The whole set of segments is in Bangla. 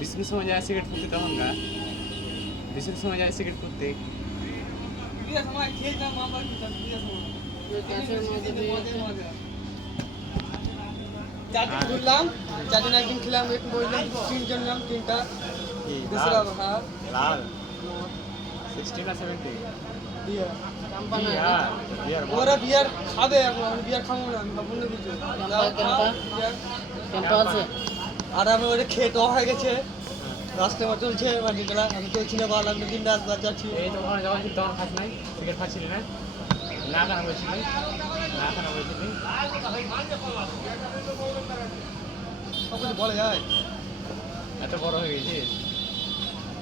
বিষ্ণু সময় যায় সিগারেট পুড়তে তখন না বিষ্ণু সময় যায় সিগারেট পুড়তে খাবো না আর আমি ওটা খেয়ে টক হয়ে গেছে রাস্তা মতো চলছে মানে গেলাম আমি তো চিনে পারলাম না বিন্দাস বাস যাচ্ছি এই তো ওখানে যাওয়ার কি দর খাস নাই টিকিট খাচ্ছিল না না কেন বলছিল না কেন বলছিল সব কিছু বলে যায় এত বড় হয়ে গেছে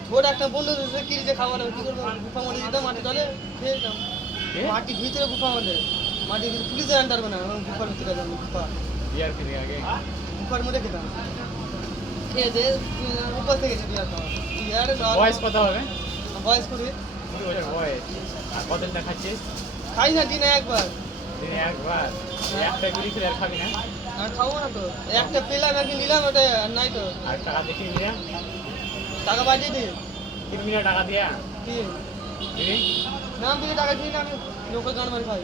ছোট একটা বন্ধু দিয়েছে কি যে খাবার কি করবো গুফা মারি যেতাম মাটি তলে খেয়ে যেতাম মাটি ভিতরে গুফা মারে মাটি ভিতরে পুলিশে আনতে পারবে না গুফার ভিতরে যাবে গুফা বিয়ার কিনে আগে গুফার মধ্যে খেতাম খেয়ে উপর থেকে বয়স কত হবে বয়স কুড়ি বয়স দেখাচ্ছিস খাই না দিনে একবার দিন একবার একটা কুড়ি খেলে আর খাবি না না খাবো না তো একটা পিলা নাকি নিলাম ওটা নাই তো আর টাকা দেখি নিলাম টাকা বাজি দিয়ে কি নিলাম টাকা দিয়া কি নাম দিয়ে টাকা দিয়ে আমি লোক জন্য মারি খাই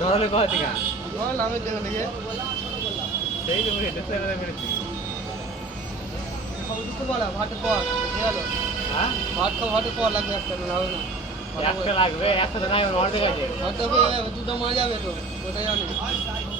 ধরলে কয় থেকে ধরলে আমি দেখে দেখে সেই তো বলে দেখতে মেরেছি ఉడుకోవాలి వాటర్ పవర్ చేయాలి వాటర్ వాటర్ పవర్ లాగా చేస్తాను రావు వాటర్ పవర్ చూద్దాం మాజా పెట్టు కొట్టయాన్ని